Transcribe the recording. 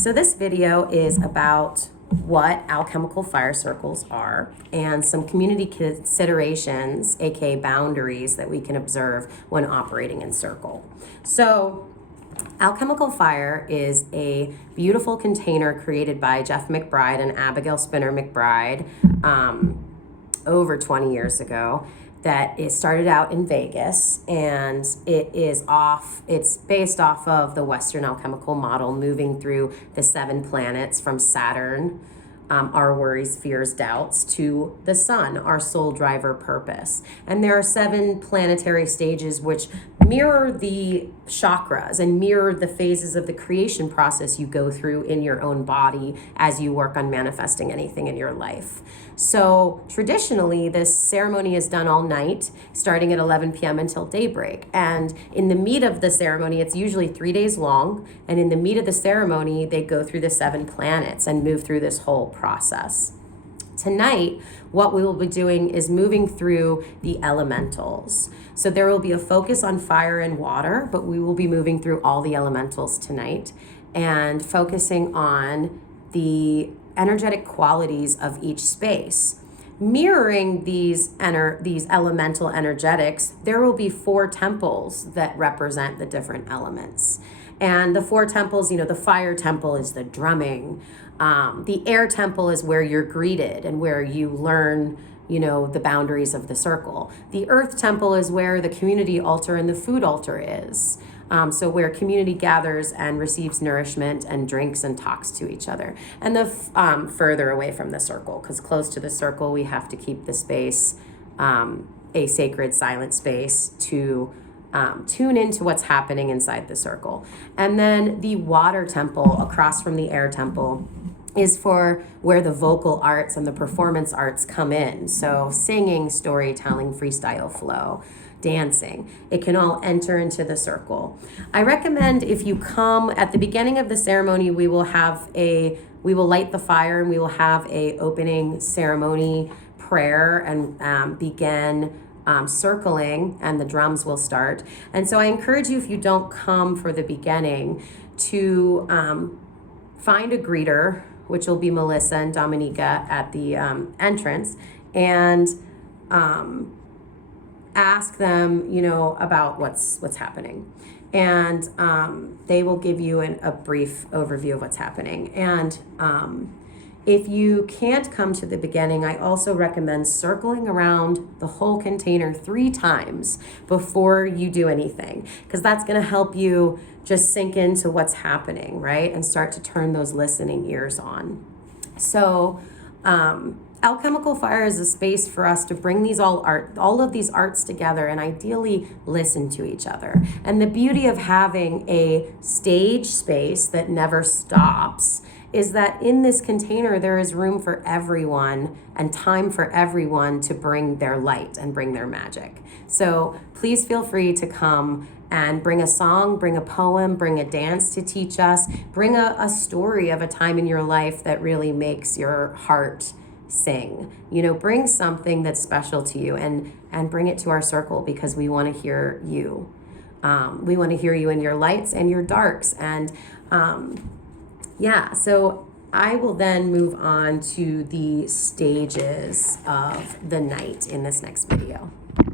So this video is about what alchemical fire circles are and some community considerations, aka boundaries, that we can observe when operating in circle. So alchemical fire is a beautiful container created by Jeff McBride and Abigail Spinner McBride over 20 years ago. That it started out in Vegas, and it's based off of the Western alchemical model, moving through the 7 planets from Saturn, our worries, fears, doubts, to the sun, our soul driver purpose. And there are 7 planetary stages which mirror the chakras and mirror the phases of the creation process you go through in your own body as you work on manifesting anything in your life. So traditionally, this ceremony is done all night, starting at 11 p.m. until daybreak. And in the meat of the ceremony, it's usually 3 days long. And in the meat of the ceremony, they go through the 7 planets and move through this whole process. Tonight, what we will be doing is moving through the elementals. So there will be a focus on fire and water, but we will be moving through all the elementals tonight and focusing on the energetic qualities of each space. Mirroring these elemental energetics, there will be 4 temples that represent the different elements. And the 4 temples, the fire temple is the drumming. The air temple is where you're greeted and where you learn, the boundaries of the circle. The earth temple is where the community altar and the food altar is. So where community gathers and receives nourishment and drinks and talks to each other. And the further away from the circle, because close to the circle, we have to keep the space a sacred, silent space to tune into what's happening inside the circle. And then the water temple across from the air temple is for where the vocal arts and the performance arts come in. So singing, storytelling, freestyle flow, dancing, it can all enter into the circle. I recommend if you come at the beginning of the ceremony, we will light the fire and we will have a opening ceremony prayer and begin circling, and the drums will start. And so I encourage you, if you don't come for the beginning, to find a greeter, which will be Melissa and Dominica at the entrance, and ask them, about what's happening. And they will give you a brief overview of what's happening. And if you can't come to the beginning, I also recommend circling around the whole container 3 times before you do anything, because that's going to help you just sink into what's happening, right? And start to turn those listening ears on. So, alchemical fire is a space for us to bring all of these arts together and ideally listen to each other. And the beauty of having a stage space that never stops is that in this container, there is room for everyone and time for everyone to bring their light and bring their magic. So please feel free to come and bring a song, bring a poem, bring a dance to teach us, bring a story of a time in your life that really makes your heart sing. Bring something that's special to you and bring it to our circle, because we want to hear you. We want to hear you in your lights and your darks. And so I will then move on to the stages of the night in this next video.